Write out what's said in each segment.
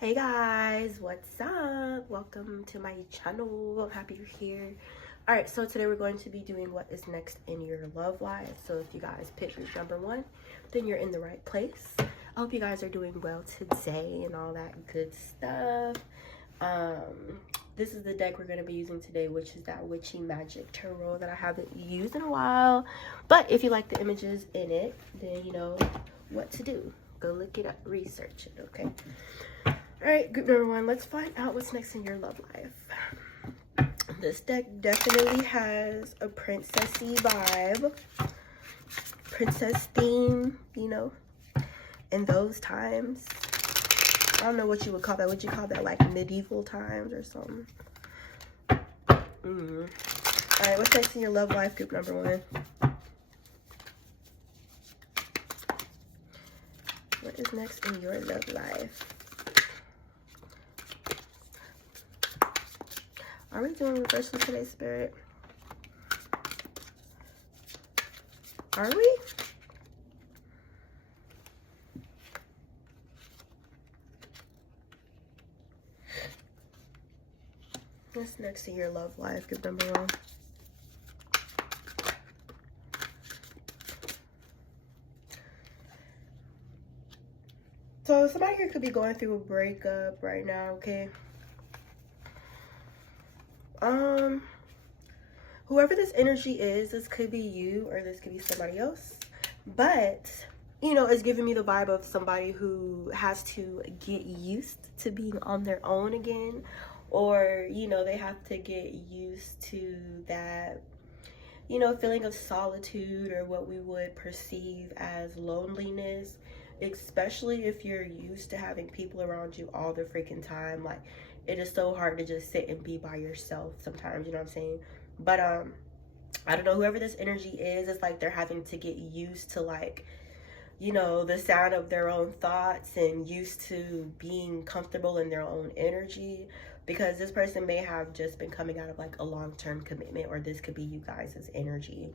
Hey guys, what's up? Welcome to my channel. I'm happy you're here. Alright, so today we're going to be doing what is next in your love life. So if you guys picked number one, then you're in the right place. I hope you guys are doing well today and all that good stuff. This is the deck we're going to be using today, which is that Witchy Magic Tarot that I haven't used in a while. But if you like the images in it, then you know what to do. Go look it up, research it, okay? Alright, group number one, let's find out what's next in your love life. This deck definitely has a princessy vibe. Princess theme, you know, in those times. I don't know what you would call that. Would you call that like medieval times or something? Alright, what's next in your love life, group number one? What is next in your love life? Are we doing reversal today, Spirit? Are we? What's next in your love life? Give number one. So somebody here could be going through a breakup right now, okay? Whoever this energy is, this could be you or this could be somebody else. But, you know, it's giving me the vibe of somebody who has to get used to being on their own again. Or, you know, they have to get used to that, you know, feeling of solitude or what we would perceive as loneliness. Especially if you're used to having people around you all the freaking time. Like, it is so hard to just sit and be by yourself sometimes, you know what I'm saying? But I don't know, whoever this energy is, it's like they're having to get used to, like, you know, the sound of their own thoughts and used to being comfortable in their own energy, because this person may have just been coming out of like a long-term commitment, or this could be you guys' energy.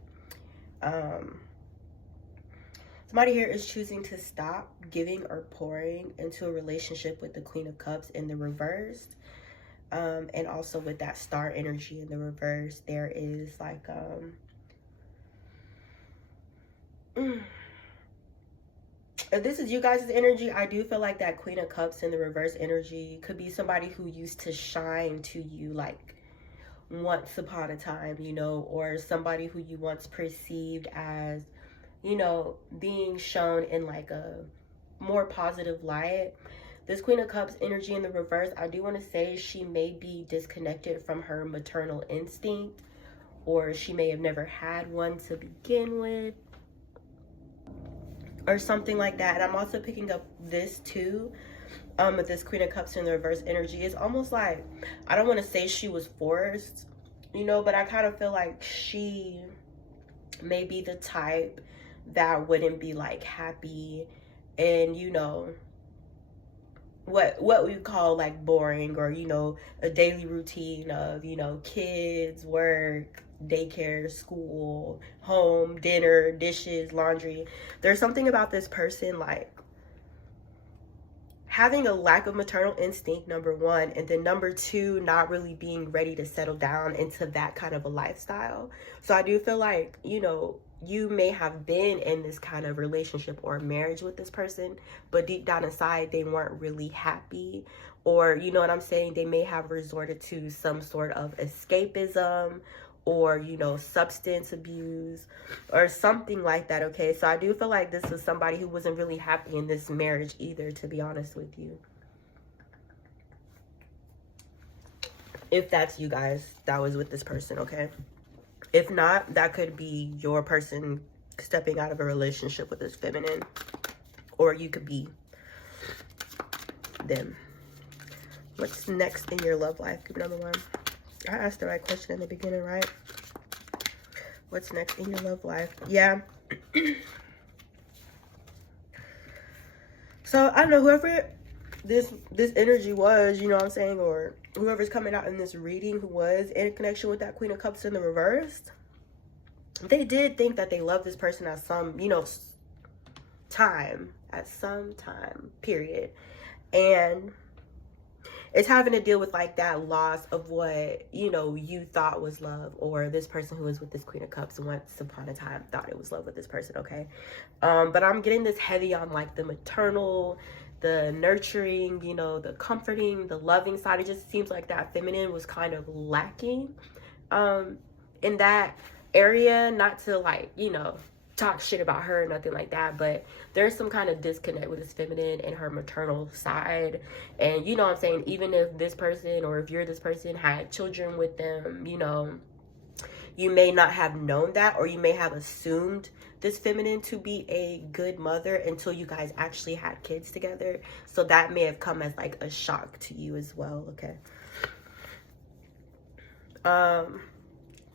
Somebody here is choosing to stop giving or pouring into a relationship with the Queen of Cups in the reverse. And also with that star energy in the reverse, there is like, if this is you guys' energy, I do feel like that Queen of Cups in the reverse energy could be somebody who used to shine to you like once upon a time, you know, or somebody who you once perceived as, you know, being shown in like a more positive light. This Queen of Cups energy in the reverse, I do want to say she may be disconnected from her maternal instinct, or she may have never had one to begin with, or something like that. And I'm also picking up this too, with this Queen of Cups in the reverse energy. It's almost like, I don't want to say she was forced, you know, but I kind of feel like she may be the type that wouldn't be like happy and, you know, what we call like boring, or, you know, a daily routine of, you know, kids, work, daycare, school, home, dinner, dishes, laundry. There's something about this person like having a lack of maternal instinct, number one, and then number two, not really being ready to settle down into that kind of a lifestyle. So I do feel like, you know, you may have been in this kind of relationship or marriage with this person, but deep down inside, they weren't really happy. Or, you know what I'm saying? They may have resorted to some sort of escapism, or, you know, substance abuse or something like that, okay? So I do feel like this is somebody who wasn't really happy in this marriage either, to be honest with you. If that's you guys that was with this person, okay? If not, that could be your person stepping out of a relationship with this feminine, or you could be them. What's next in your love life? Group number one. I asked the right question in the beginning, right? What's next in your love life? Yeah. So I don't know, whoever this energy was, you know what I'm saying, or whoever's coming out in this reading who was in connection with that Queen of Cups in the reverse, they did think that they loved this person at some, you know, time, period. And it's having to deal with like that loss of what, you know, you thought was love, or this person who was with this Queen of Cups once upon a time thought it was love with this person, okay? But I'm getting this heavy on like the maternal, the nurturing, you know, the comforting, the loving side. It just seems like that feminine was kind of lacking in that area. Not to like, you know, talk shit about her or nothing like that, but there's some kind of disconnect with this feminine and her maternal side. And you know what I'm saying, even if this person, or if you're this person, had children with them, you know, you may not have known that, or you may have assumed this feminine to be a good mother until you guys actually had kids together. So that may have come as like a shock to you as well, okay?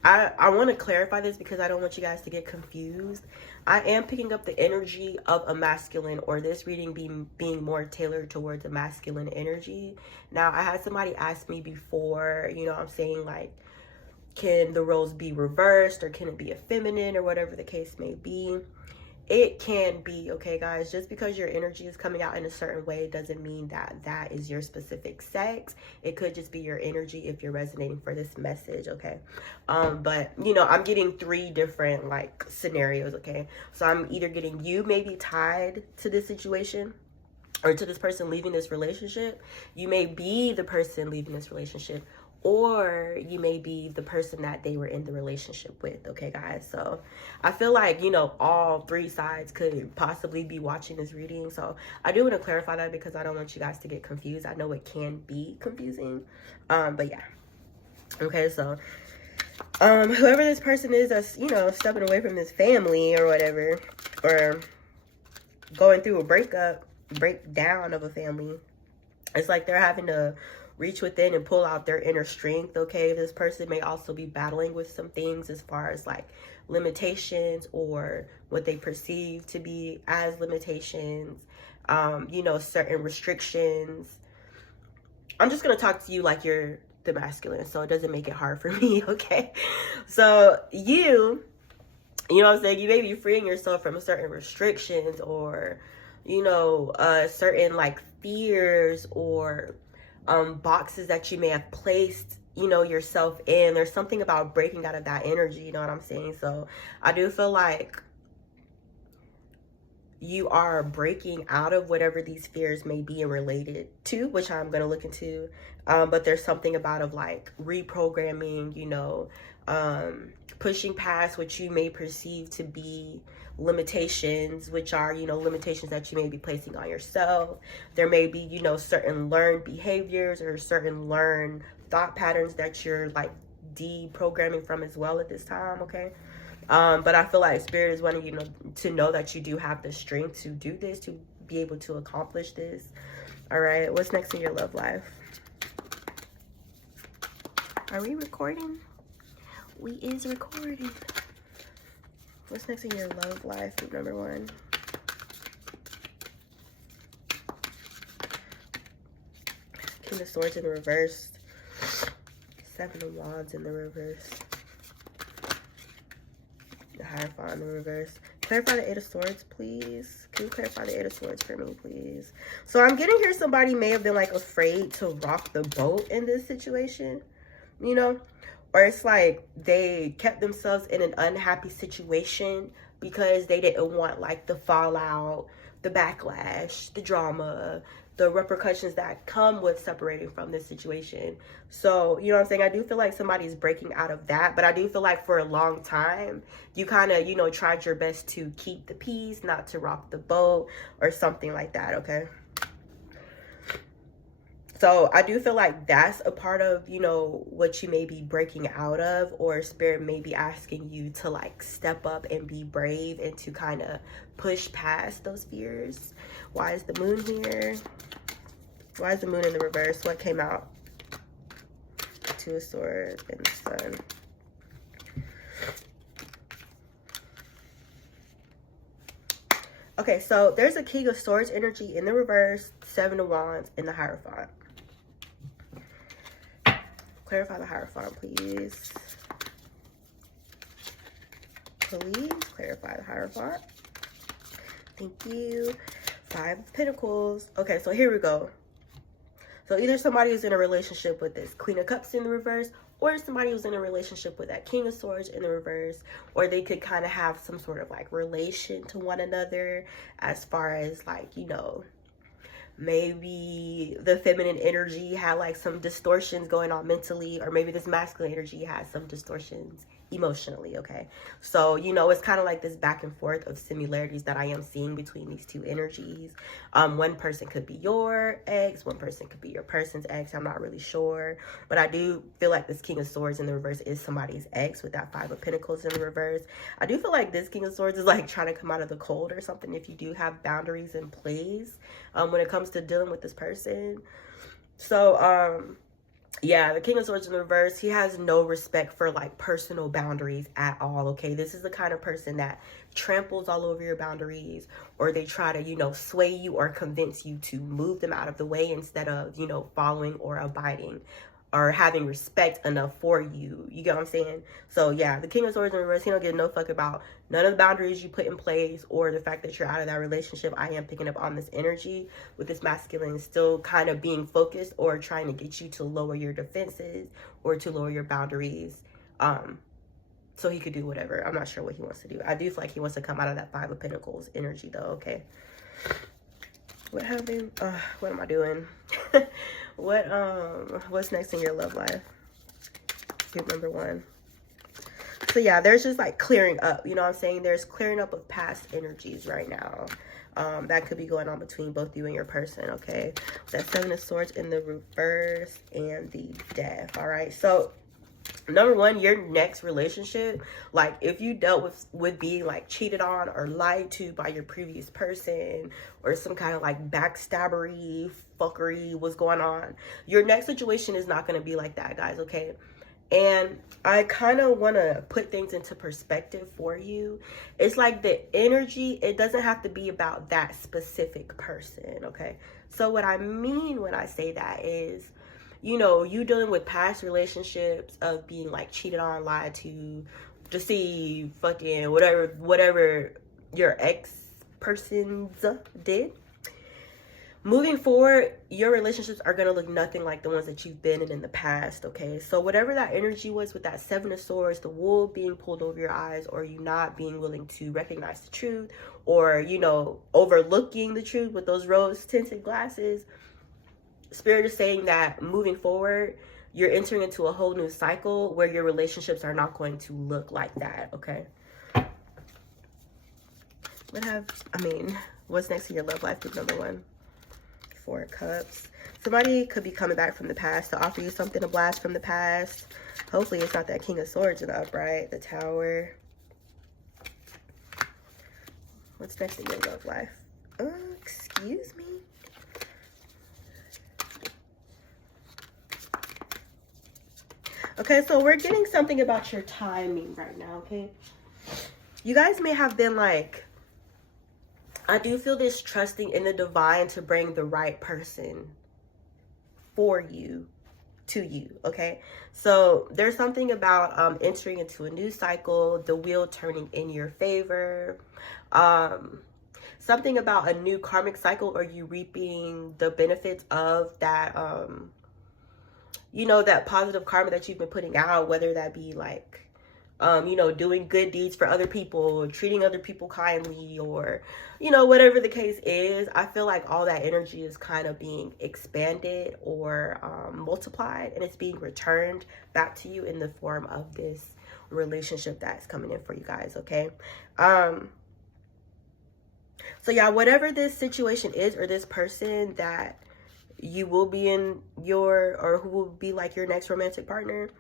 I want to clarify this because I don't want you guys to get confused. I am picking up the energy of a masculine, or this reading being more tailored towards a masculine energy. Now, I had somebody ask me before, you know what I'm saying, like, can the roles be reversed, or can it be a feminine, or whatever the case may be. It can be, okay, guys? Just because your energy is coming out in a certain way doesn't mean that that is your specific sex. It could just be your energy if you're resonating for this message, okay? But, you know, I'm getting 3 different, like, scenarios, okay? So I'm either getting you may be tied to this situation, or to this person leaving this relationship. You may be the person leaving this relationship, or you may be the person that they were in the relationship with, okay, guys? So I feel like, you know, all 3 sides could possibly be watching this reading. So I do want to clarify that because I don't want you guys to get confused. I know it can be confusing, but yeah. Okay, so whoever this person is that's, you know, stepping away from this family or whatever, or going through a breakdown of a family, it's like they're having to reach within and pull out their inner strength, okay? This person may also be battling with some things as far as like limitations, or what they perceive to be as limitations, you know, certain restrictions. I'm just going to talk to you like you're the masculine, so it doesn't make it hard for me, okay? So you know what I'm saying, you may be freeing yourself from certain restrictions, or, you know, certain like fears, or boxes that you may have placed, you know, yourself in. There's something about breaking out of that energy, you know what I'm saying? So I do feel like you are breaking out of whatever these fears may be related to, which I'm going to look into. But there's something about of like reprogramming, you know, pushing past what you may perceive to be limitations, which are, you know, limitations that you may be placing on yourself. There may be, you know, certain learned behaviors or certain learned thought patterns that you're like deprogramming from as well at this time, okay? But I feel like Spirit is wanting you to know that you do have the strength to do this, to be able to accomplish this. All right, what's next in your love life? Are we recording? We is recording. What's next in your love life, number 1? King of Swords in the reverse. 7 of Wands in the reverse. The Hierophant in the reverse. Clarify the 8 of Swords, please. Can you clarify the 8 of Swords for me, please? So I'm getting here somebody may have been like afraid to rock the boat in this situation, you know? Or it's like they kept themselves in an unhappy situation because they didn't want like the fallout, the backlash, the drama, the repercussions that come with separating from this situation. So, you know what I'm saying? I do feel like somebody's breaking out of that, but I do feel like for a long time, you kind of, you know, tried your best to keep the peace, not to rock the boat or something like that, okay? So I do feel like that's a part of, you know, what you may be breaking out of, or Spirit may be asking you to like step up and be brave and to kind of push past those fears. Why is the Moon here? Why is the Moon in the reverse? What came out? 2 of Swords and the Sun. Okay, so there's a King of Swords energy in the reverse, 7 of Wands in the Hierophant. Clarify the Hierophant, please. Please clarify the Hierophant. Thank you. 5 of Pentacles. Okay, so here we go. So either somebody who's in a relationship with this Queen of Cups in the reverse, or somebody who's in a relationship with that King of Swords in the reverse, or they could kind of have some sort of like relation to one another as far as like, you know, maybe the feminine energy had like some distortions going on mentally, or maybe this masculine energy has some distortions emotionally. Okay, so you know, it's kind of like this back and forth of similarities that I am seeing between these two energies. One person could be your ex, one person could be your person's ex. I'm not really sure, but I do feel like this King of Swords in the reverse is somebody's ex with that Five of Pentacles in the reverse. I do feel like this King of Swords is like trying to come out of the cold or something if you do have boundaries in place when it comes to dealing with this person. So yeah, the King of Swords in the reverse, he has no respect for like personal boundaries at all. Okay, this is the kind of person that tramples all over your boundaries, or they try to, you know, sway you or convince you to move them out of the way instead of, you know, following or abiding or having respect enough for you. You get what I'm saying? So yeah, the King of Swords in reverse, he don't give no fuck about none of the boundaries you put in place or the fact that you're out of that relationship. I am picking up on this energy with this masculine still kind of being focused or trying to get you to lower your defenses or to lower your boundaries. So he could do whatever. I'm not sure what he wants to do. I do feel like he wants to come out of that Five of Pentacles energy though. Okay. What happened? What am I doing? What's next in your love life? Group number 1. So yeah, there's just like clearing up, you know what I'm saying? There's clearing up of past energies right now. That could be going on between both you and your person, okay? That Seven of Swords in the reverse and the Death, all right? So number 1, your next relationship, like if you dealt with being like cheated on or lied to by your previous person, or some kind of like backstabbery fuckery was going on, your next situation is not going to be like that, guys, okay? And I kind of want to put things into perspective for you. It's like the energy, it doesn't have to be about that specific person, okay? So what I mean when I say that is, you know, you dealing with past relationships of being like cheated on, lied to, deceived, fucking whatever your ex persons did. Moving forward, your relationships are going to look nothing like the ones that you've been in the past, okay? So whatever that energy was with that Seven of Swords, the wool being pulled over your eyes, or you not being willing to recognize the truth, or, you know, overlooking the truth with those rose-tinted glasses, Spirit is saying that moving forward, you're entering into a whole new cycle where your relationships are not going to look like that, okay? What's next in your love life? Group number 1. 4 of Cups. Somebody could be coming back from the past to offer you something, a blast from the past. Hopefully it's not that King of Swords in the upright, the Tower. What's next in your love life? Excuse me. Okay, so we're getting something about your timing right now, okay? You guys may have been like, I do feel this trusting in the divine to bring the right person for you, to you, okay? So there's something about entering into a new cycle, the wheel turning in your favor, something about a new karmic cycle, or you reaping the benefits of that, you know, that positive karma that you've been putting out, whether that be like, you know, doing good deeds for other people, treating other people kindly, or, you know, whatever the case is. I feel like all that energy is kind of being expanded or multiplied, and it's being returned back to you in the form of this relationship that's coming in for you guys, okay? So yeah, whatever this situation is, or this person that you will be in your, or who will be like your next romantic partner,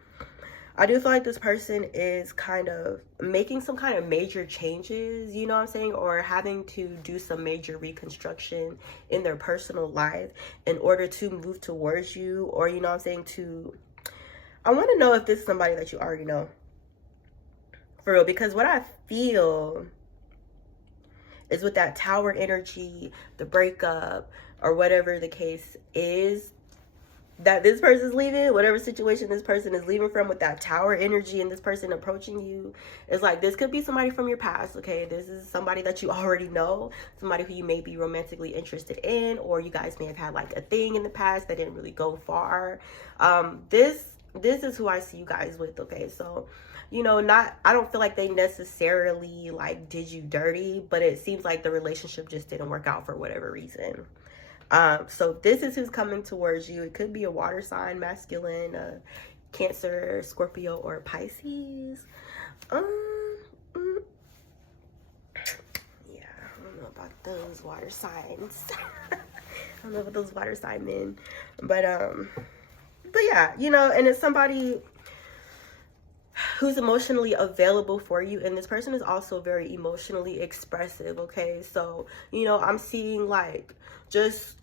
I do feel like this person is kind of making some kind of major changes, you know what I'm saying? Or having to do some major reconstruction in their personal life in order to move towards you, or, you know what I'm saying, I want to know if this is somebody that you already know. For real, because what I feel is with that Tower energy, the breakup, or whatever the case is, that this person's leaving, whatever situation this person is leaving from, with that tower energy and this person approaching you, is like, this could be somebody from your past, okay? This is somebody that you already know, somebody who you may be romantically interested in, or you guys may have had like a thing in the past that didn't really go far. This is who I see you guys with, okay? So, you know, I don't feel like they necessarily like did you dirty, but it seems like the relationship just didn't work out for whatever reason. So this is who's coming towards you. It could be a water sign, masculine, Cancer, Scorpio, or Pisces. Yeah, I don't know about those water signs. I don't know about those water sign men, but yeah, you know, and it's somebody who's emotionally available for you, and this person is also very emotionally expressive, okay? So, you know, I'm seeing like just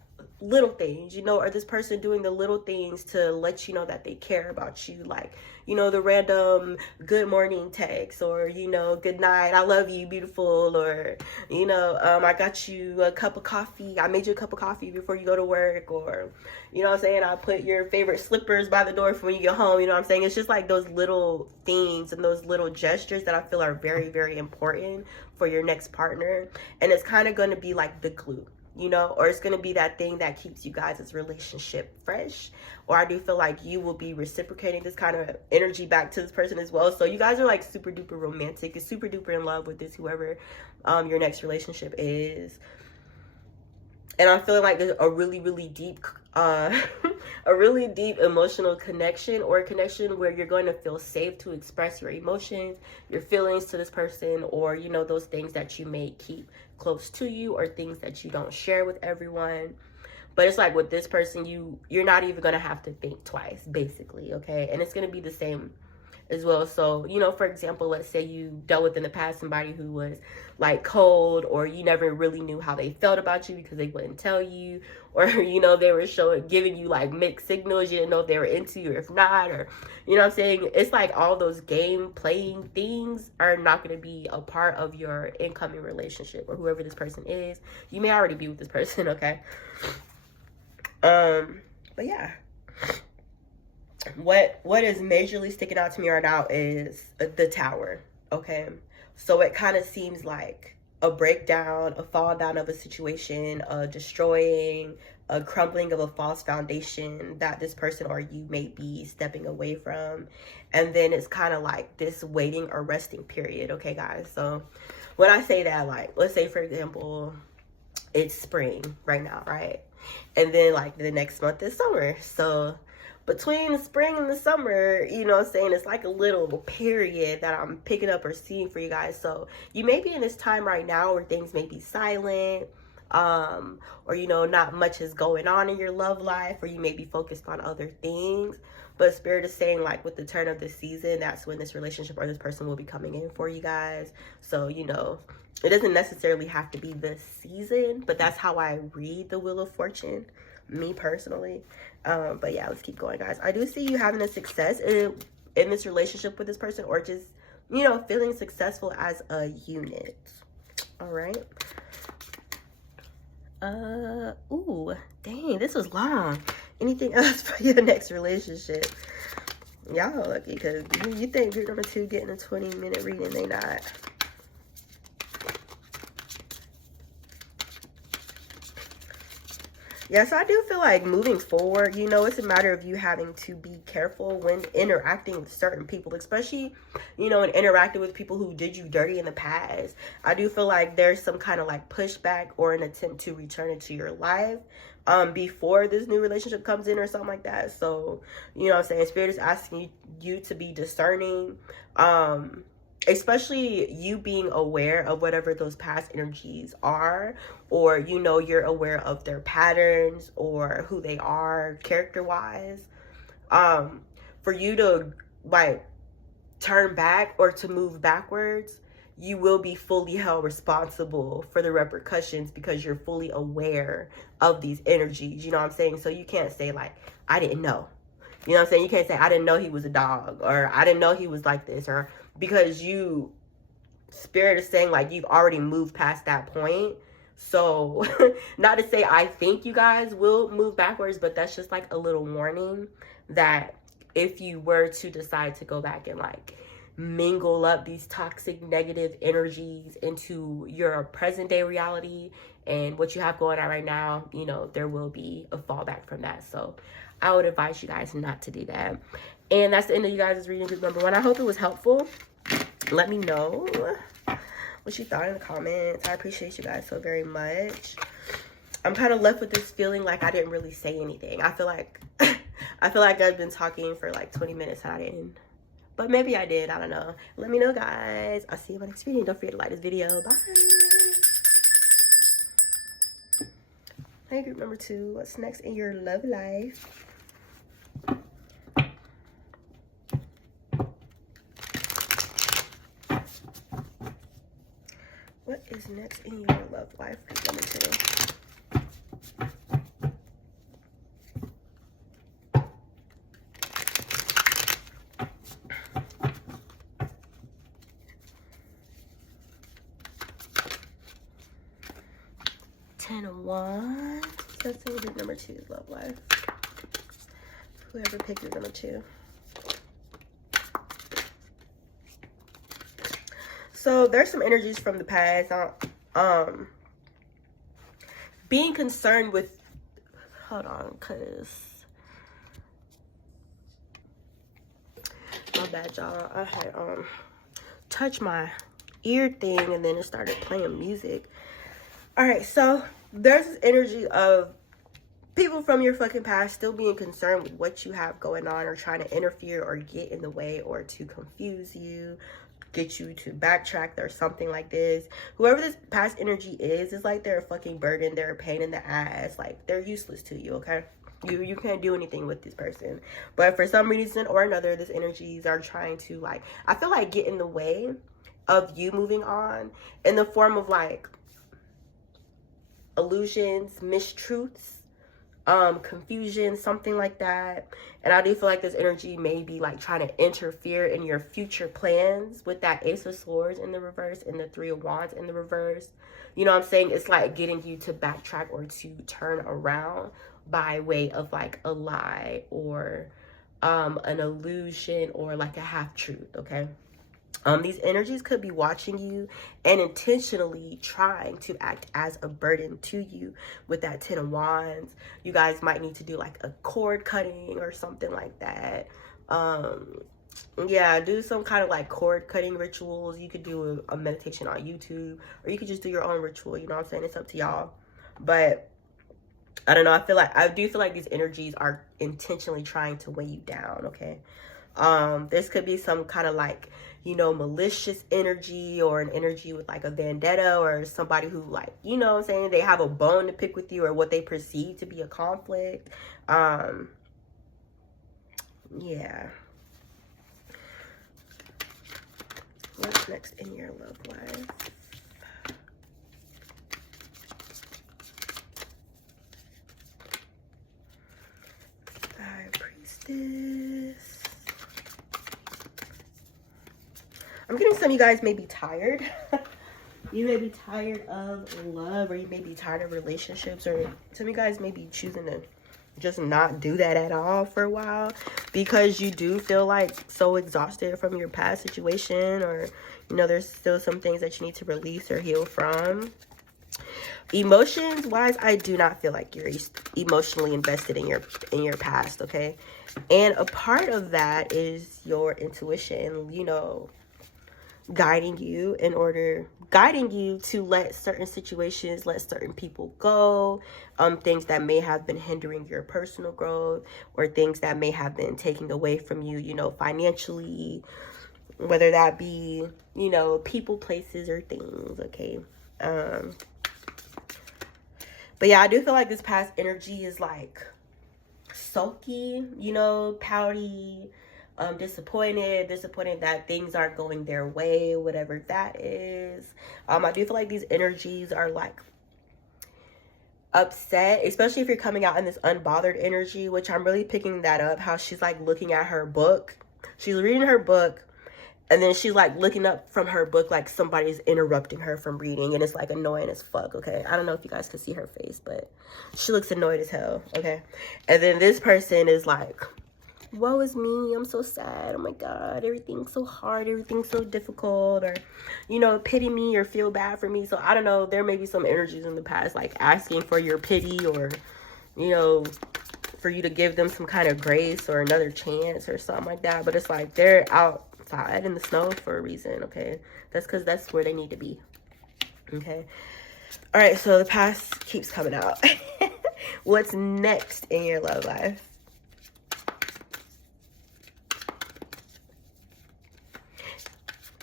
little things, you know, or this person doing the little things to let you know that they care about you, like, you know, the random good morning text, or, you know, good night, I love you, beautiful, or, you know, I got you a cup of coffee, I made you a cup of coffee before you go to work, or, you know what I'm saying, I put your favorite slippers by the door for when you get home, you know what I'm saying? It's just like those little things and those little gestures that I feel are very, very important for your next partner, and it's kind of going to be like the glue, you know, or it's going to be that thing that keeps you guys' relationship fresh. Or I do feel like you will be reciprocating this kind of energy back to this person as well. So you guys are like super duper romantic and super duper in love with this, whoever your next relationship is. And I'm feeling like there's a really, really deep, a really deep emotional connection, or a connection where you're going to feel safe to express your emotions, your feelings to this person, or, you know, those things that you may keep close to you, or things that you don't share with everyone. But it's like with this person, you're not even going to have to think twice, basically, okay? And it's going to be the same as well. So, you know, for example, let's say you dealt with in the past somebody who was like cold, or you never really knew how they felt about you because they wouldn't tell you, or, you know, they were giving you like mixed signals, you didn't know if they were into you or if not, or, you know what I'm saying? It's like all those game playing things are not going to be a part of your incoming relationship, or whoever this person is. You may already be with this person, okay? But yeah, what is majorly sticking out to me right now is the Tower, okay? So it kind of seems like a breakdown, a fall down of a situation, a destroying, a crumbling of a false foundation that this person or you may be stepping away from. And then it's kind of like this waiting or resting period, okay, guys? So when I say that, like, let's say, for example, it's spring right now, right? And then like the next month is summer. So between the spring and the summer, you know what I'm saying, it's like a little period that I'm picking up or seeing for you guys. So you may be in this time right now where things may be silent, or, you know, not much is going on in your love life, or you may be focused on other things. But Spirit is saying, like, with the turn of the season, that's when this relationship or this person will be coming in for you guys. So, you know, it doesn't necessarily have to be this season, but that's how I read the Wheel of Fortune, me personally. But yeah, let's keep going, guys. I do see you having a success in this relationship with this person, or just, you know, feeling successful as a unit. All right. Ooh, dang, this was long. Anything else for your next relationship? Y'all are lucky, because you think group number 2 getting a 20-minute reading, they not. Yes, I do feel like moving forward, you know, it's a matter of you having to be careful when interacting with certain people, especially, you know, and interacting with people who did you dirty in the past. I do feel like there's some kind of like pushback or an attempt to return into your life before this new relationship comes in or something like that. So, you know what I'm saying? Spirit is asking you to be discerning, especially you being aware of whatever those past energies are, or, you know, you're aware of their patterns or who they are character wise. For you to like turn back or to move backwards, you will be fully held responsible for the repercussions, because you're fully aware of these energies, you know what I'm saying? So you can't say like, I didn't know. You know what I'm saying? You can't say, I didn't know he was a dog, or I didn't know he was like this, or because Spirit is saying like you've already moved past that point. So not to say I think you guys will move backwards, but that's just like a little warning that if you were to decide to go back and like mingle up these toxic negative energies into your present day reality and what you have going on right now, you know, there will be a fallback from that. So I would advise you guys not to do that. And that's the end of you guys' reading group number 1. I hope it was helpful. Let me know what you thought in the comments. I appreciate you guys so very much. I'm kind of left with this feeling like I didn't really say anything. I feel like I've been talking for like 20 minutes and I didn't. But maybe I did. I don't know. Let me know, guys. I'll see you in my next video. Don't forget to like this video. Bye. Hey, group number 2. What's next in your love life? What is next in your love life, group number 2? Ten of Wands. That's in group number 2's love life. Whoever picked group number 2. So there's some energies from the past. Being concerned with, hold on, cause my bad, y'all. I had touched my ear thing and then it started playing music. All right, so there's this energy of people from your fucking past still being concerned with what you have going on or trying to interfere or get in the way or to confuse you, get you to backtrack or something like this. Whoever this past energy is like they're a fucking burden. They're a pain in the ass. Like, they're useless to you, okay? You can't do anything with this person. But for some reason or another, these energies are trying to, like, I feel like get in the way of you moving on in the form of, like, illusions, mistruths, confusion, something like that. And I do feel like this energy may be like trying to interfere in your future plans with that Ace of Swords in the reverse and the Three of Wands in the reverse. You know what I'm saying? It's like getting you to backtrack or to turn around by way of like a lie or an illusion or like a half truth, okay? These energies could be watching you and intentionally trying to act as a burden to you with that Ten of Wands. You guys might need to do like a cord cutting or something like that. Yeah, do some kind of like cord cutting rituals. You could do a meditation on YouTube or you could just do your own ritual. You know what I'm saying? It's up to y'all. But I don't know. I do feel like these energies are intentionally trying to weigh you down, okay? This could be some kind of like, you know, malicious energy or an energy with like a vendetta or somebody who like, you know what I'm saying, they have a bone to pick with you or what they perceive to be a conflict. Yeah. What's next in your love life? High Priestess. I'm getting some of you guys may be tired. You may be tired of love, or you may be tired of relationships, or some of you guys may be choosing to just not do that at all for a while because you do feel like so exhausted from your past situation, or, you know, there's still some things that you need to release or heal from. Emotions wise, I do not feel like you're emotionally invested in your past, okay? And a part of that is your intuition, you know, guiding you to let certain situations, let certain people go, things that may have been hindering your personal growth or things that may have been taking away from you, you know, financially, whether that be, you know, people, places, or things, okay? But yeah, I do feel like this past energy is like sulky, you know, pouty, disappointed that things aren't going their way, whatever that is. I do feel like these energies are like upset, especially if you're coming out in this unbothered energy, which I'm really picking that up, how she's like looking at her book. She's reading her book And then she's like looking up from her book like somebody's interrupting her from reading, and it's like annoying as fuck, okay? I don't know if you guys can see her face, but she looks annoyed as hell, okay? And then this person is like, woe is me, I'm so sad, oh my god, everything's so hard, everything's so difficult, or, you know, pity me or feel bad for me. So I don't know, there may be some energies in the past like asking for your pity, or, you know, for you to give them some kind of grace or another chance or something like that. But it's like they're outside in the snow for a reason, okay? That's because that's where they need to be, okay? All right, so the past keeps coming out. What's next in your love life?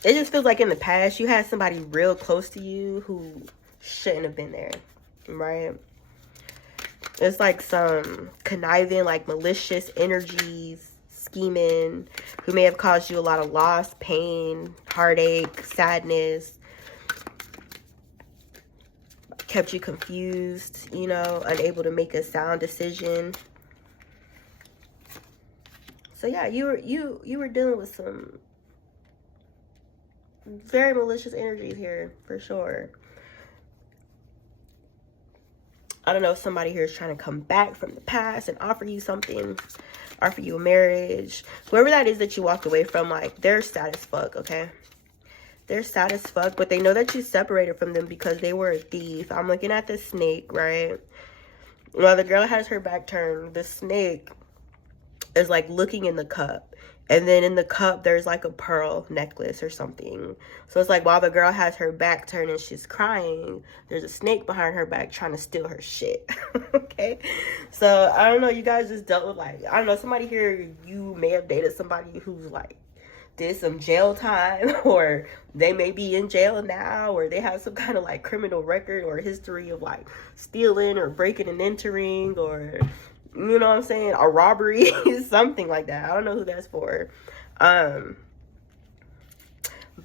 It just feels like in the past you had somebody real close to you who shouldn't have been there, right? It's like some conniving, like malicious energies, scheming, who may have caused you a lot of loss, pain, heartache, sadness, kept you confused, you know, unable to make a sound decision. So yeah, you were dealing with some very malicious energies here, for sure. I don't know if somebody here is trying to come back from the past and offer you something, offer you a marriage. Whoever that is that you walked away from, like, they're sad as fuck, okay? They're sad as fuck, but they know that you separated from them because they were a thief. I'm looking at the snake, right? While the girl has her back turned, the snake is, like, looking in the cup. And then in the cup, there's like a pearl necklace or something. So it's like while the girl has her back turned and she's crying, there's a snake behind her back trying to steal her shit. Okay? So I don't know. You guys just dealt with, like, I don't know. Somebody here, you may have dated somebody who's like did some jail time, or they may be in jail now, or they have some kind of like criminal record or history of like stealing or breaking and entering, or, you know what I'm saying, a robbery, something like that. I don't know who that's for.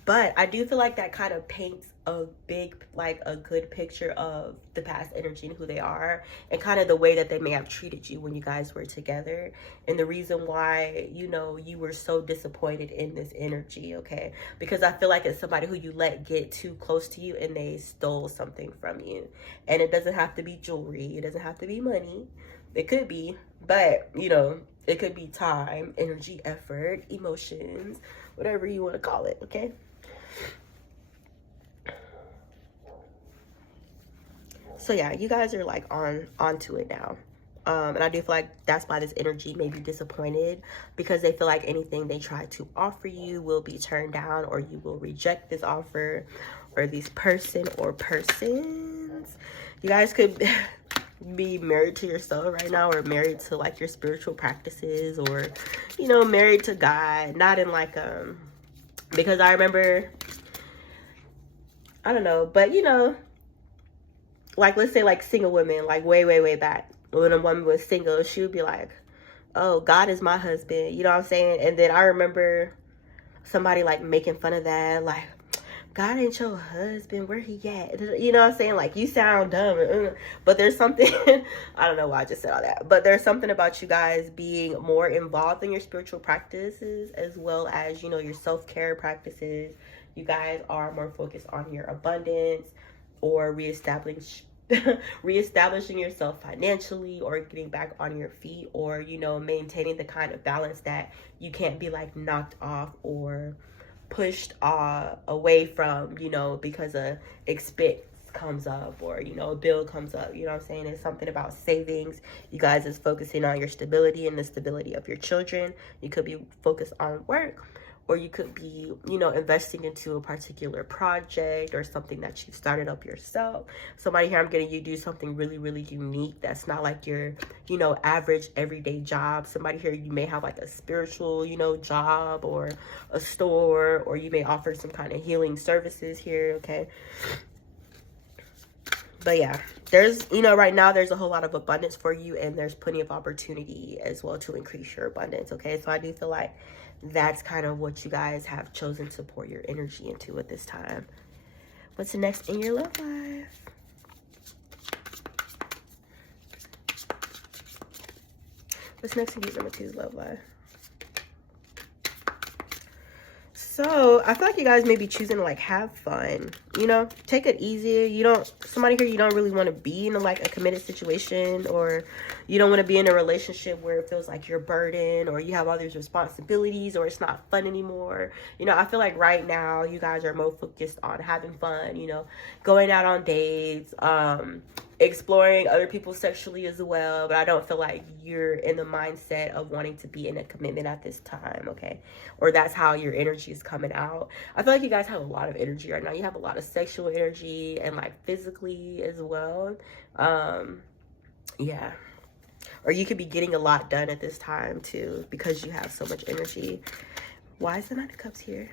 But I do feel like that kind of paints a big, like, a good picture of the past energy and who they are, and kind of the way that they may have treated you when you guys were together, and the reason why, you know, you were so disappointed in this energy, okay? Because I feel like it's somebody who you let get too close to you and they stole something from you. And it doesn't have to be jewelry, it doesn't have to be money. It could be, but, you know, it could be time, energy, effort, emotions, whatever you want to call it, okay? So yeah, you guys are like onto it now. And I do feel like that's why this energy may be disappointed, because they feel like anything they try to offer you will be turned down, or you will reject this offer, or this person or persons. You guys could be married to yourself right now, or married to like your spiritual practices, or, you know, married to God. Not in like because I remember, I don't know, but, you know, like, let's say like single women, like way back when a woman was single, she would be like, oh, God is my husband, you know what I'm saying? And then I remember somebody like making fun of that, like, God ain't your husband, where he at? You know what I'm saying? Like, you sound dumb. But there's something, I don't know why I just said all that, but there's something about you guys being more involved in your spiritual practices, as well as, you know, your self-care practices. You guys are more focused on your abundance, or reestablishing yourself financially, or getting back on your feet, or, you know, maintaining the kind of balance that you can't be like knocked off or pushed away from, you know, because a expense comes up, or, you know, a bill comes up. You know what I'm saying? It's something about savings. You guys is focusing on your stability and the stability of your children. You could be focused on work, or you could be, you know, investing into a particular project or something that you started up yourself. Somebody here, I'm getting you do something really unique that's not like your, you know, average everyday job. Somebody here, you may have like a spiritual, you know, job, or a store, or you may offer some kind of healing services here, okay? But yeah, there's, you know, right now there's a whole lot of abundance for you, and there's plenty of opportunity as well to increase your abundance, okay? So I do feel like that's kind of what you guys have chosen to pour your energy into at this time. What's next in your love life? What's next in your number 2's love life? So I feel like you guys may be choosing to like have fun, you know, take it easy. Somebody here, you don't really want to be in like a committed situation, or you don't want to be in a relationship where it feels like you're burdened or you have all these responsibilities or it's not fun anymore. You know, I feel like right now you guys are more focused on having fun, you know, going out on dates, exploring other people sexually as well. But I don't feel like you're in the mindset of wanting to be in a commitment at this time, okay? Or that's how your energy is coming out. I feel like you guys have a lot of energy right now. You have a lot of sexual energy and like physically as well. Yeah. Or you could be getting a lot done at this time too because you have so much energy. Why is the Nine of Cups here?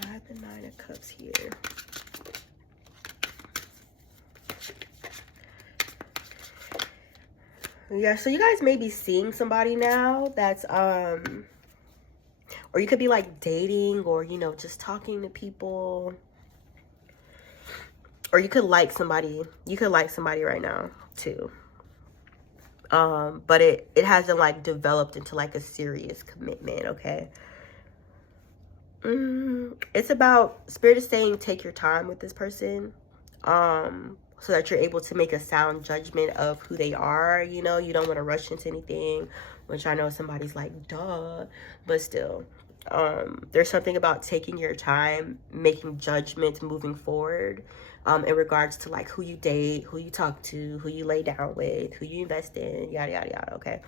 Why the Nine of Cups here? Yeah, so you guys may be seeing somebody now that's or you could be like dating, or you know, just talking to people, or you could like somebody. You could like somebody right now too, but it hasn't like developed into like a serious commitment, okay? It's about, Spirit is saying take your time with this person, so that you're able to make a sound judgment of who they are. You know, you don't want to rush into anything, which I know somebody's like, duh, but still, there's something about taking your time, making judgments moving forward, in regards to like who you date, who you talk to, who you lay down with, who you invest in, yada yada yada. Okay,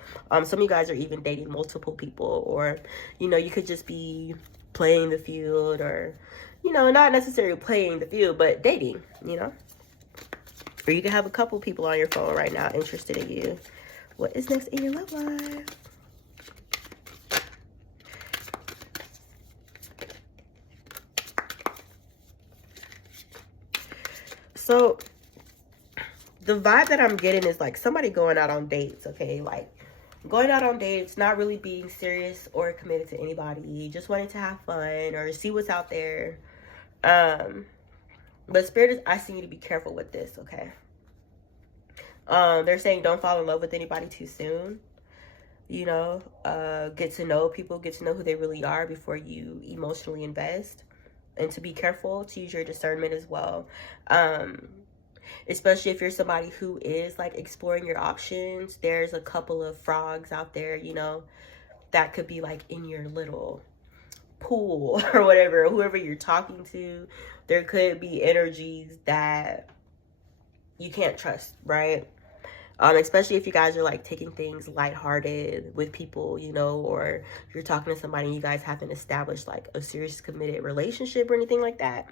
some of you guys are even dating multiple people, or you know, you could just be playing the field, or you know, not necessarily playing the field, but dating, you know. Or you can have a couple people on your phone right now interested in you. What is next in your love life? So the vibe that I'm getting is like somebody going out on dates, okay? Like going out on dates, not really being serious or committed to anybody, just wanting to have fun or see what's out there. But Spirit is asking you to be careful with this, okay? They're saying don't fall in love with anybody too soon. You know, get to know people, get to know who they really are before you emotionally invest. And to be careful, to use your discernment as well. Especially if you're somebody who is like exploring your options. There's a couple of frogs out there, you know, that could be like in your little pool or whatever, whoever you're talking to. There could be energies that you can't trust, right? Especially if you guys are like taking things lighthearted with people, you know, or you're talking to somebody and you guys haven't established like a serious committed relationship or anything like that.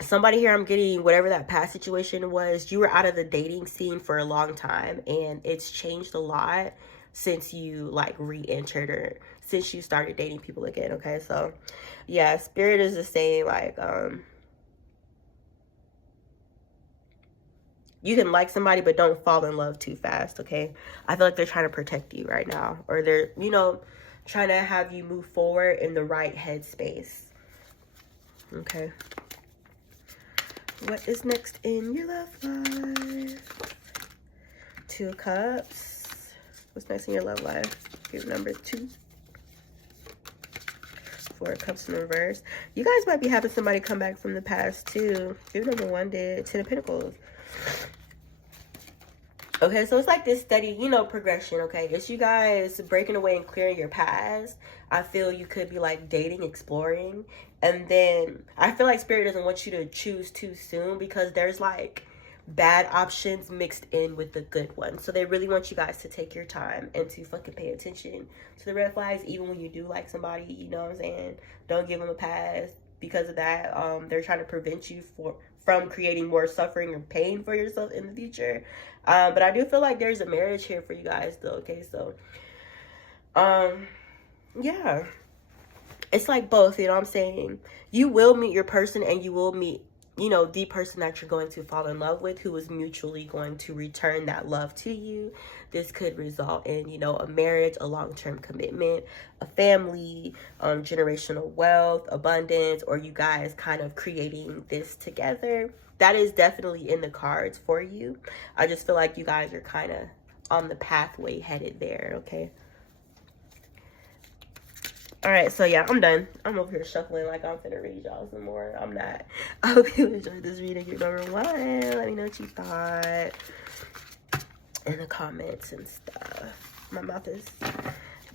Somebody here, I'm getting whatever that past situation was, you were out of the dating scene for a long time, and it's changed a lot since you like re-entered, or since you started dating people again, okay? So yeah, Spirit is the same, like you can like somebody, but don't fall in love too fast, okay? I feel like they're trying to protect you right now, or they're, you know, trying to have you move forward in the right headspace, okay? What is next in your love life? Two of Cups. What's next in your love life? Give number 2. 4 of Cups in reverse. You guys might be having somebody come back from the past too. Give number 1 did 10 of Pentacles. Okay, so it's like this steady, you know, progression, okay? It's you guys breaking away and clearing your past. I feel you could be like dating, exploring. And then I feel like Spirit doesn't want you to choose too soon, because there's like bad options mixed in with the good ones. So they really want you guys to take your time and to fucking pay attention to the red flags, even when you do like somebody, you know what I'm saying? Don't give them a pass because of that. They're trying to prevent you from creating more suffering or pain for yourself in the future. But I do feel like there's a marriage here for you guys though, okay? So yeah, it's like both, you know what I'm saying? You will meet your person, and you will meet, you know, the person that you're going to fall in love with, who is mutually going to return that love to you. This could result in, you know, a marriage, a long-term commitment, a family, generational wealth, abundance, or you guys kind of creating this together. That is definitely in the cards for you. I just feel like you guys are kind of on the pathway headed there, okay? All right, so yeah, I'm done. I'm over here shuffling like I'm finna read y'all some more. I'm not. I hope you enjoyed this reading. You're number one. Let me know what you thought in the comments and stuff. My mouth is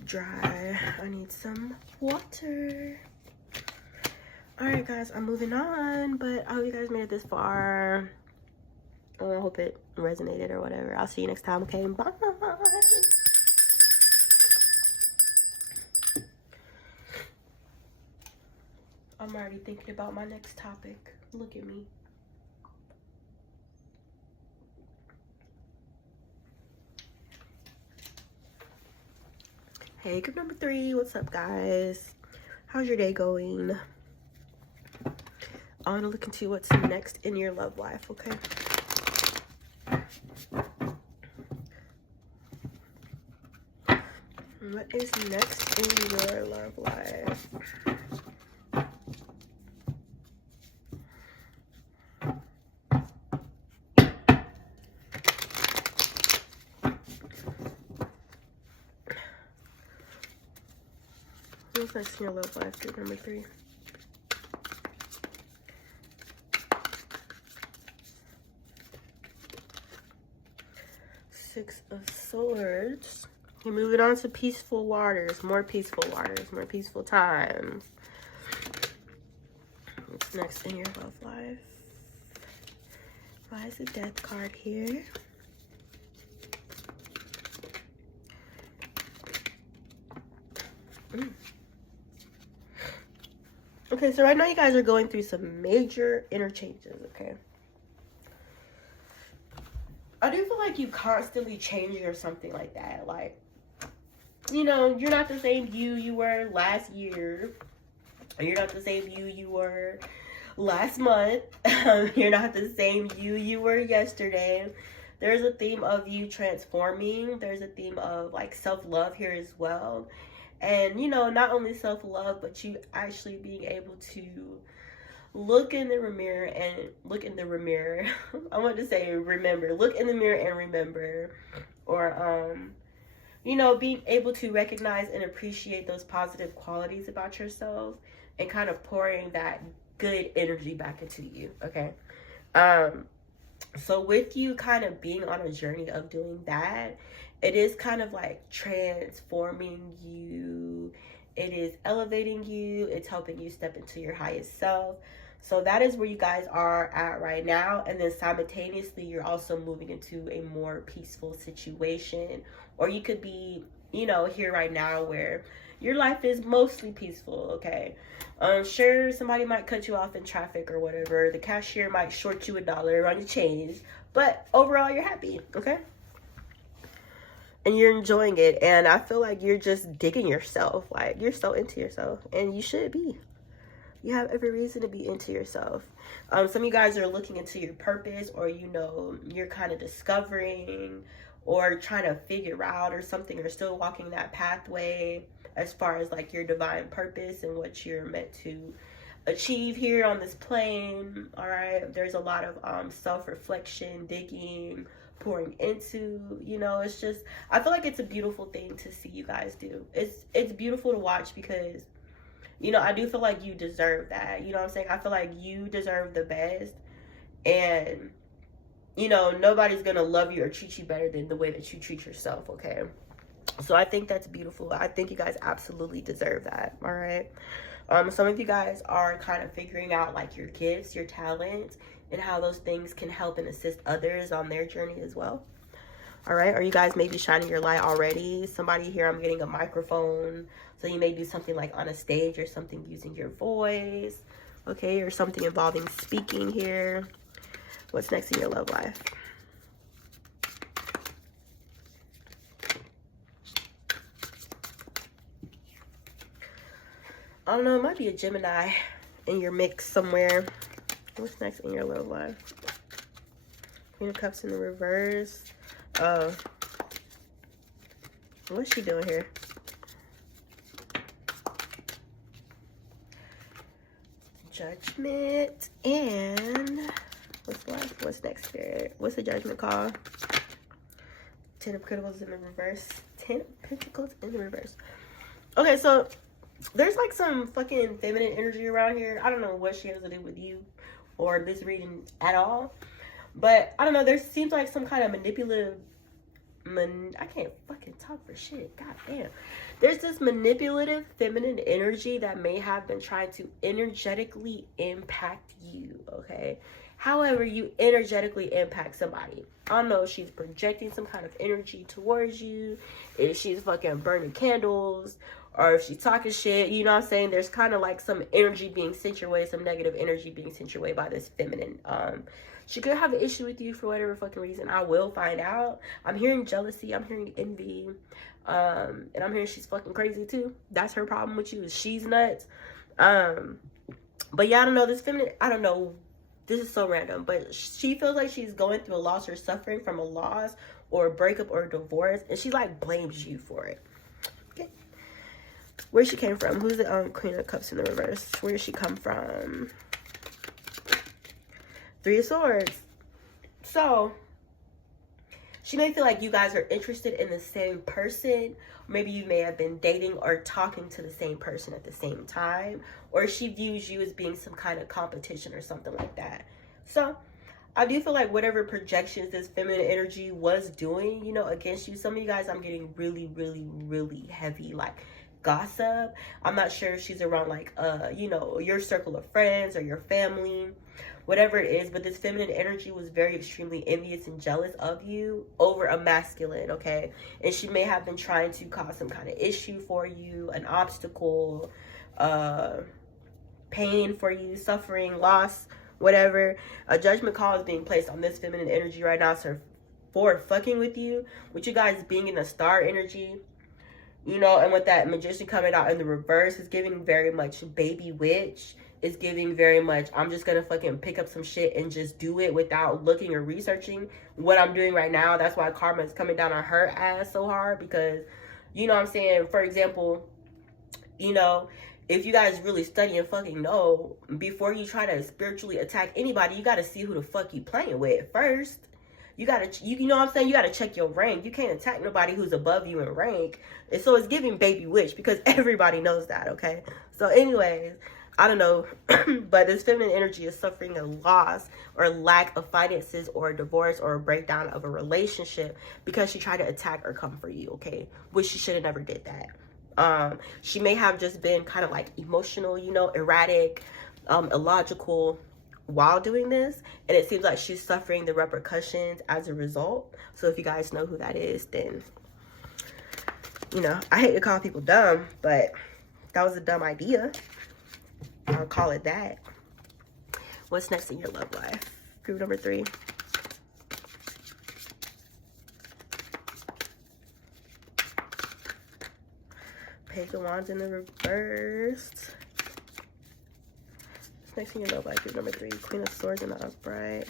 dry. I need some water. All right, guys, I'm moving on, but I hope you guys made it this far. I hope it resonated or whatever. I'll see you next time, okay? Bye. I'm already thinking about my next topic. Look at me. Hey, group number 3. What's up, guys? How's your day going? I want to look into what's next in your love life, okay? What is next in your love life? What's next in your love life, group number 3? Six of Swords. You're moving on to peaceful waters, more peaceful times. What's next in your love life? Why is the Death card here? Okay, so right now you guys are going through some major interchanges, okay? I do feel like you constantly change or something like that. Like, you know, you're not the same you were last year. You're not the same you were last month. You're not the same you were yesterday. There's a theme of you transforming. There's a theme of like self-love here as well. And, you know, not only self-love, but you actually being able to look in the mirror and look in the mirror. I want to say remember. Look in the mirror and remember. Or, you know, being able to recognize and appreciate those positive qualities about yourself and kind of pouring that good energy back into you, okay? So with you kind of being on a journey of doing that, it is kind of like transforming you. It is elevating you. It's helping you step into your highest self. So that is where you guys are at right now. And then simultaneously, you're also moving into a more peaceful situation. Or you could be, you know, here right now where your life is mostly peaceful, okay? Sure, somebody might cut you off in traffic or whatever. The cashier might short you $1 on your change. But overall, you're happy, okay? And you're enjoying it. And I feel like you're just digging yourself. Like, you're so into yourself. And you should be. You have every reason to be into yourself. Some of you guys are looking into your purpose, or, you know, you're kind of discovering or trying to figure out or something, or still walking that pathway as far as like your divine purpose and what you're meant to achieve here on this plane. All right. There's a lot of self-reflection, digging, pouring into, you know, it's just, I feel like it's a beautiful thing to see you guys do. It's beautiful to watch because, you know, I do feel like you deserve that. You know what I'm saying? I feel like you deserve the best. And, you know, nobody's going to love you or treat you better than the way that you treat yourself, okay? So I think that's beautiful. I think you guys absolutely deserve that, all right? Some of you guys are kind of figuring out, like, your gifts, your talents, and how those things can help and assist others on their journey as well. All right, or you guys may be shining your light already. Somebody here, I'm getting a microphone. So you may do something like on a stage or something using your voice, okay? Or something involving speaking here. What's next in your love life? I don't know, it might be a Gemini in your mix somewhere. What's next in your love life? Queen of Cups in the reverse. What's she doing here? Judgment. And what's left? What's next here? What's the Judgment call? Ten of Pentacles in the reverse. 10 of Pentacles in the reverse. Okay, so there's like some fucking feminine energy around here. I don't know what she has to do with you or this reading at all. But I don't know. There seems like some kind of manipulative. I can't fucking talk for shit. God damn. There's this manipulative feminine energy that may have been trying to energetically impact you. Okay. However, you energetically impact somebody. I don't know if she's projecting some kind of energy towards you, if she's fucking burning candles, or if she's talking shit. You know what I'm saying? There's kind of like some energy being sent your way, some negative energy being sent your way by this feminine. She could have an issue with you for whatever fucking reason. I will find out. I'm hearing jealousy. I'm hearing envy. And I'm hearing she's fucking crazy too. That's her problem with you, is she's nuts. But yeah, I don't know. This feminine, I don't know. This is so random, but she feels like she's going through a loss or suffering from a loss or a breakup or a divorce, and she like blames you for it. Okay. Where she came from? Who's the Queen of Cups in the reverse? Where did she come from? Three of Swords. So she may feel like you guys are interested in the same person. Maybe you may have been dating or talking to the same person at the same time. Or she views you as being some kind of competition or something like that. So I do feel like whatever projections this feminine energy was doing, you know, against you. Some of you guys, I'm getting really, really, really heavy, like, gossip. I'm not sure if she's around, like, you know, your circle of friends or your family, whatever it is, but this feminine energy was very extremely envious and jealous of you over a masculine, okay? And she may have been trying to cause some kind of issue for you, an obstacle, pain for you, suffering, loss, whatever. A judgment call is being placed on this feminine energy right now, so for fucking with you guys being in the star energy, you know, and with that Magician coming out in the reverse, is giving very much baby witch. Is giving very much, I'm just gonna fucking pick up some shit and just do it without looking or researching what I'm doing right now. That's why karma is coming down on her ass so hard, because, you know what I'm saying, for example, you know, if you guys really study and fucking know, before you try to spiritually attack anybody, you gotta see who the fuck you playing with first. You gotta, you know what I'm saying? You gotta check your rank. You can't attack nobody who's above you in rank. And so it's giving baby witch, because everybody knows that, okay? So anyways, I don't know, but this feminine energy is suffering a loss or lack of finances or a divorce or a breakdown of a relationship because she tried to attack or come for you, okay? Which she should have never did that. She may have just been kind of like emotional, you know, erratic, illogical while doing this. And it seems like she's suffering the repercussions as a result. So if you guys know who that is, then, you know, I hate to call people dumb, but that was a dumb idea. I'll call it that. What's next in your love life? Group number 3. Page of Wands in the reverse. What's next in your love life? Group number 3. Queen of Swords in the upright.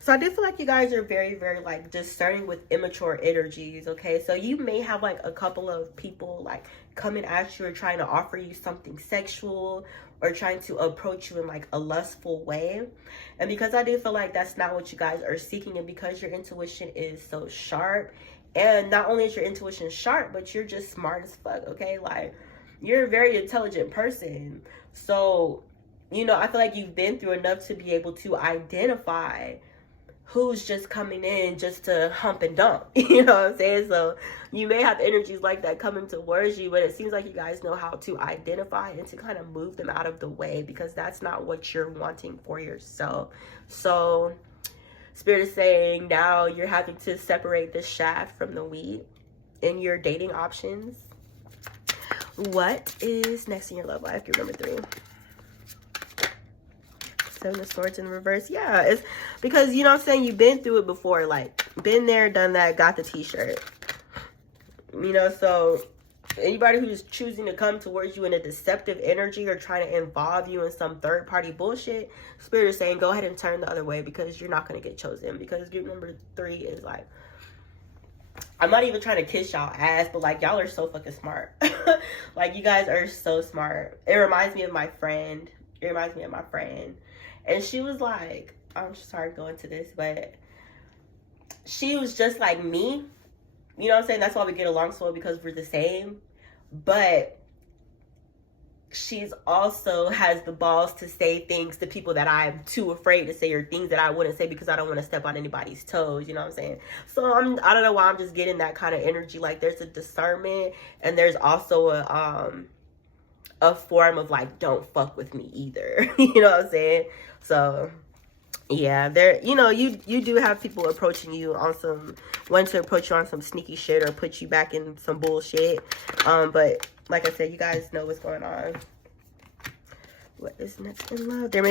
So I do feel like you guys are very, very, like, discerning with immature energies, okay? So you may have, like, a couple of people, like, coming at you or trying to offer you something sexual or trying to approach you in, like, a lustful way. And because I do feel like that's not what you guys are seeking, and because your intuition is so sharp, and not only is your intuition sharp, but you're just smart as fuck, okay? Like, you're a very intelligent person. So, you know, I feel like you've been through enough to be able to identify who's just coming in just to hump and dump, you know what I'm saying? So you may have energies like that coming towards you, but it seems like you guys know how to identify and to kind of move them out of the way, because that's not what you're wanting for yourself. So Spirit is saying now you're having to separate the shaft from the wheat in your dating options. What is next in your love life? Group number 3. Seven of Swords in reverse. Yeah, it's because, you know what I'm saying, you've been through it before, like, been there, done that, got the t-shirt, you know. So anybody who's choosing to come towards you in a deceptive energy or trying to involve you in some third-party bullshit, Spirit is saying go ahead and turn the other way, because you're not going to get chosen. Because group number 3 is like, I'm not even trying to kiss y'all ass, but, like, y'all are so fucking smart. Like, you guys are so smart. It reminds me of my friend. And she was like, I'm sorry to go into this, but she was just like me. You know what I'm saying? That's why we get along so well, because we're the same. But she's also has the balls to say things to people that I'm too afraid to say, or things that I wouldn't say because I don't want to step on anybody's toes. You know what I'm saying? So I don't know why I'm just getting that kind of energy. Like, there's a discernment, and there's also a form of like, don't fuck with me either. You know what I'm saying? So yeah, there, you know, you do have people approaching you on some, want to approach you on some sneaky shit or put you back in some bullshit. But like I said, you guys know what's going on. What is next in love? There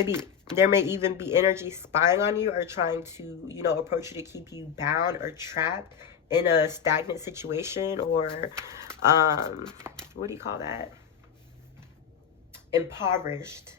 may even be energy spying on you or trying to, you know, approach you to keep you bound or trapped in a stagnant situation, or what do you call that? Impoverished.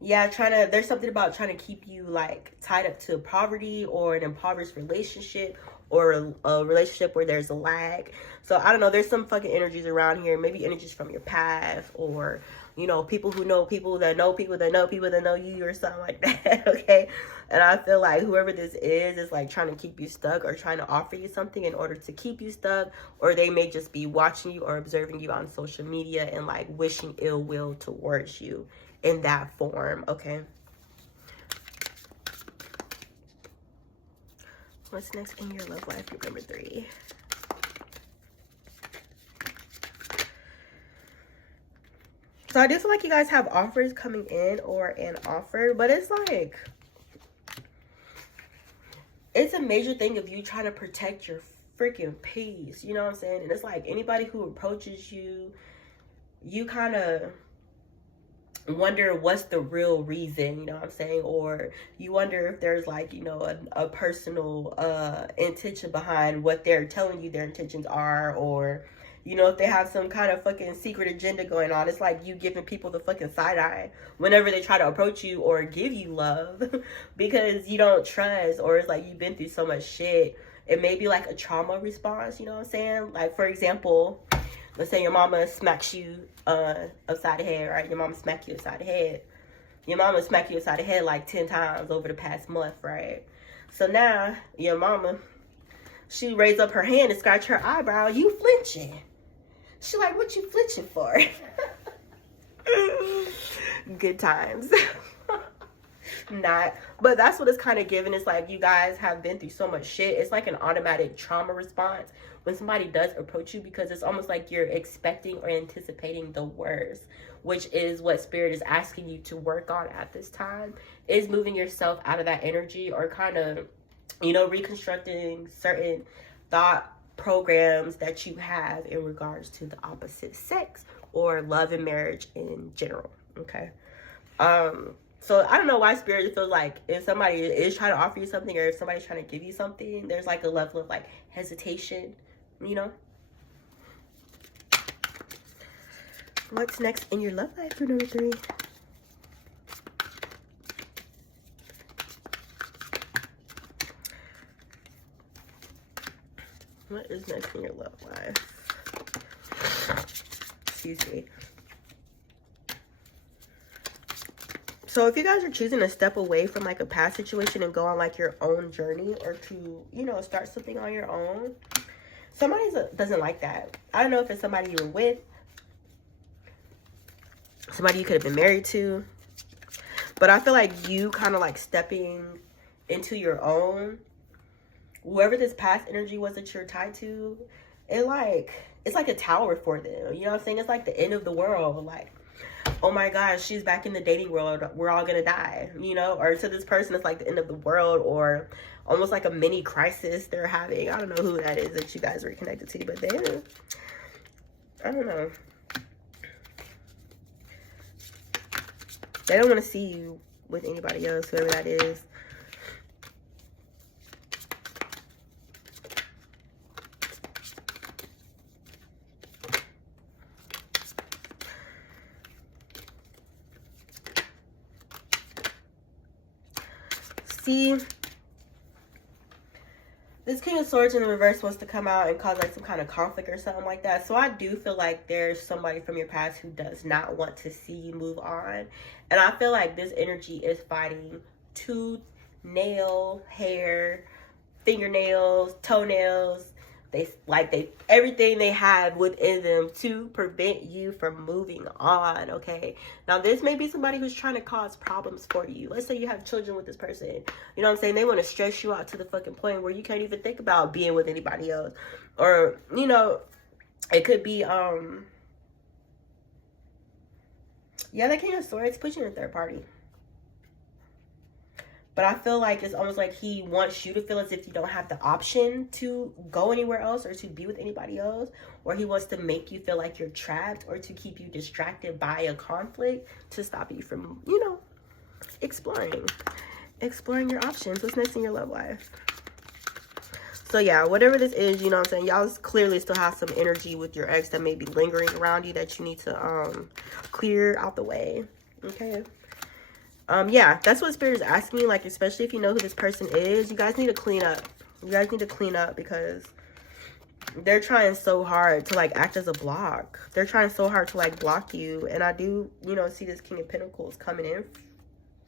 Yeah, there's something about trying to keep you like tied up to poverty, or an impoverished relationship, or a relationship where there's a lag. So I don't know, there's some fucking energies around here, maybe energies from your past, or, you know, people who know people that know people that know people that know you, or something like that. Okay. And I feel like whoever this is like trying to keep you stuck, or trying to offer you something in order to keep you stuck, or they may just be watching you or observing you on social media and like wishing ill will towards you in that form. Okay. What's next in your love life? Number 3. So I do feel like you guys have offers coming in, or an offer, but it's like, it's a major thing of you trying to protect your freaking peace. You know what I'm saying? And it's like, anybody who approaches you, you kind of wonder what's the real reason, you know what I'm saying? Or you wonder if there's like, you know, a personal intention behind what they're telling you their intentions are, or, you know, if they have some kind of fucking secret agenda going on. It's like you giving people the fucking side eye whenever they try to approach you or give you love because you don't trust, or it's like you've been through so much shit. It may be like a trauma response, you know what I'm saying? Like, for example, let's say your mama smacks you upside the head, right? Your mama smack you upside the head. Your mama smack you upside the head like 10 times over the past month, right? So now your mama, she raised up her hand and scratched her eyebrow. You flinching. She like, what you flinching for? Good times. Not, but that's what it's kind of giving. It's like you guys have been through so much shit. It's like an automatic trauma response when somebody does approach you, because it's almost like you're expecting or anticipating the worst, which is what spirit is asking you to work on at this time, is moving yourself out of that energy, or kind of, you know, reconstructing certain thought programs that you have in regards to the opposite sex, or love and marriage in general. Okay. So I don't know why spirit feels like if somebody is trying to offer you something, or if somebody's trying to give you something, there's like a level of like hesitation, you know? What's next in your love life for number 3? What is next in your love life? Excuse me. So if you guys are choosing to step away from like a past situation and go on like your own journey, or to, you know, start something on your own, somebody doesn't like that. I don't know if it's somebody you were with, somebody you could have been married to, but I feel like you kind of like stepping into your own, whoever this past energy was that you're tied to, it's like a tower for them. You know what I'm saying? It's like the end of the world. Like, oh my gosh, she's back in the dating world, we're all gonna die, you know? Or to this person, it's like the end of the world, or almost like a mini crisis they're having. I don't know who that is that you guys are connected to, but I don't know. They don't want to see you with anybody else, whoever that is. See, this King of Swords in the reverse wants to come out and cause like some kind of conflict or something like that. So I do feel like there's somebody from your past who does not want to see you move on. And I feel like this energy is fighting tooth, nail, hair, fingernails, toenails. They everything they have within them to prevent you from moving on, okay? Now, this may be somebody who's trying to cause problems for you. Let's say you have children with this person. You know what I'm saying? They want to stress you out to the fucking point where you can't even think about being with anybody else. Or, you know, it could be, yeah, that King of Swords puts you in a third party. But I feel like it's almost like he wants you to feel as if you don't have the option to go anywhere else or to be with anybody else. Or he wants to make you feel like you're trapped or to keep you distracted by a conflict to stop you from, you know, exploring your options. What's next in your love life? So yeah, whatever this is, you know what I'm saying? Y'all clearly still have some energy with your ex that may be lingering around you that you need to clear out the way. Okay. Yeah, that's what Spirit is asking me, like, especially if you know who this person is. You guys need to clean up. You guys need to clean up because they're trying so hard to, like, act as a block. They're trying so hard to, like, block you. And I do, you know, see this King of Pentacles coming in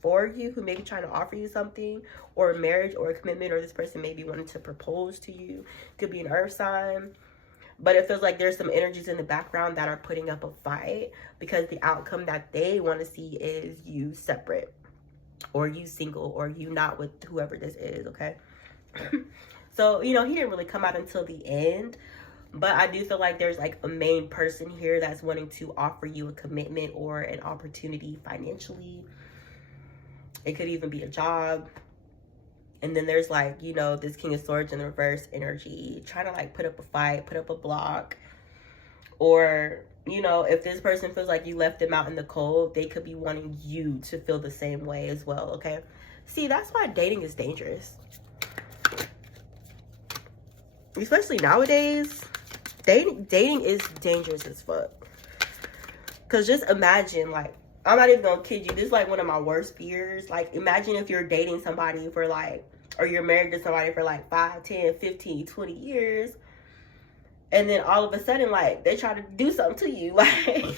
for you, who may be trying to offer you something, or a marriage or a commitment, or this person may be wanting to propose to you. Could be an earth sign. But it feels like there's some energies in the background that are putting up a fight because the outcome that they want to see is you separate or you single or you not with whoever this is, okay? So, you know, he didn't really come out until the end, but I do feel like there's like a main person here that's wanting to offer you a commitment or an opportunity financially. It could even be a job. And then there's like, you know, this King of Swords in the reverse energy, trying to like put up a fight, put up a block. Or, you know, if this person feels like you left them out in the cold, they could be wanting you to feel the same way as well, okay? See, that's why dating is dangerous. Especially nowadays, dating is dangerous as fuck. Because just imagine, like, I'm not even gonna kid you, this is like one of my worst fears. Like, imagine if you're dating somebody for like, or you're married to somebody for like 5, 10, 15, 20 years. And then all of a sudden, like, they try to do something to you. Like,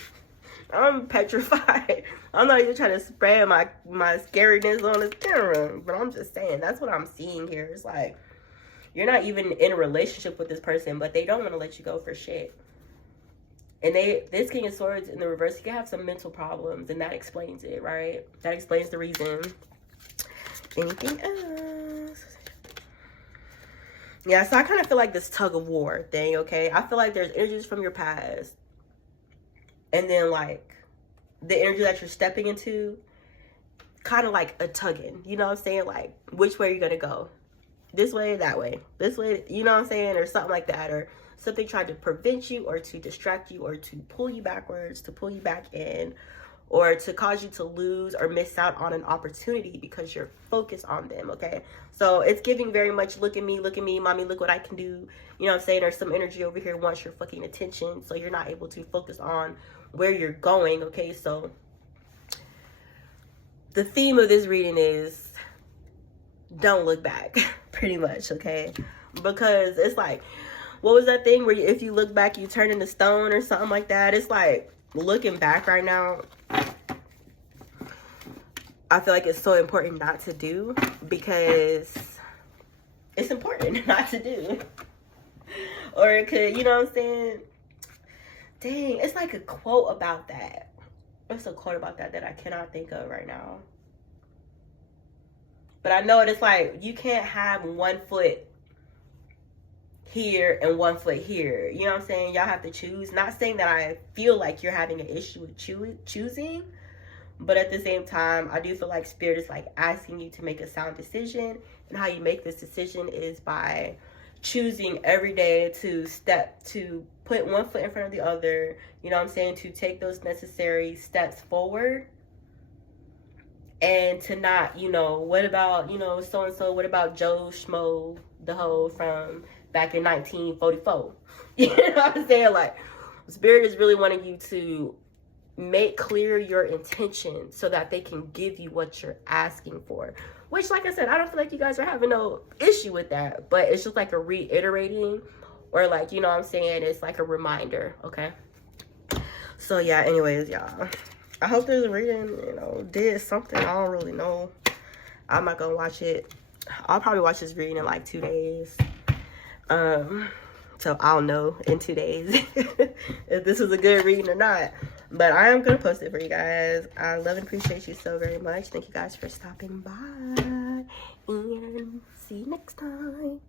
I'm petrified. I'm not even trying to spread my scariness on this camera. But I'm just saying, that's what I'm seeing here. It's like, you're not even in a relationship with this person, but they don't want to let you go for shit. And this King of Swords in the reverse, he can have some mental problems, and that explains it, right? That explains the reason. Anything else? Yeah, so I kind of feel like this tug of war thing, okay? I feel like there's energies from your past. And then, like, the energy that you're stepping into, kind of like a tugging. You know what I'm saying? Like, which way are you going to go? This way, that way. This way, you know what I'm saying? Or something like that. Or something trying to prevent you or to distract you or to pull you backwards, to pull you back in, or to cause you to lose or miss out on an opportunity because you're focused on them, okay? So it's giving very much, look at me, mommy, look what I can do. You know what I'm saying? There's some energy over here wants your fucking attention, so you're not able to focus on where you're going, okay? So the theme of this reading is don't look back, pretty much, okay? Because it's like, what was that thing where if you look back, you turn into stone or something like that? It's like, looking back right now, I feel like it's so important not to do because it's important not to do. Or it could, you know what I'm saying? Dang, it's like a quote about that. What's a quote about that I cannot think of right now? But I know it's like, you can't have one foot here and one foot here. You know what I'm saying? Y'all have to choose. Not saying that I feel like you're having an issue with choosing, but at the same time, I do feel like Spirit is like asking you to make a sound decision. And how you make this decision is by choosing every day to put one foot in front of the other. You know what I'm saying? To take those necessary steps forward. And to not, you know, what about, you know, so-and-so, what about Joe Schmo, the hoe from back in 1944? You know what I'm saying? Like, Spirit is really wanting you to make clear your intention so that they can give you what you're asking for. Which, like I said, I don't feel like you guys are having no issue with that. But it's just like a reiterating, or like, you know what I'm saying? It's like a reminder, okay? So, yeah, anyways, y'all. I hope this reading, you know, did something. I don't really know. I'm not going to watch it I'll probably watch this reading in like 2 days. So I'll know in 2 days if this was a good reading or not. But I am going to post it for you guys. I love and appreciate you so very much. Thank you guys for stopping by. And see you next time.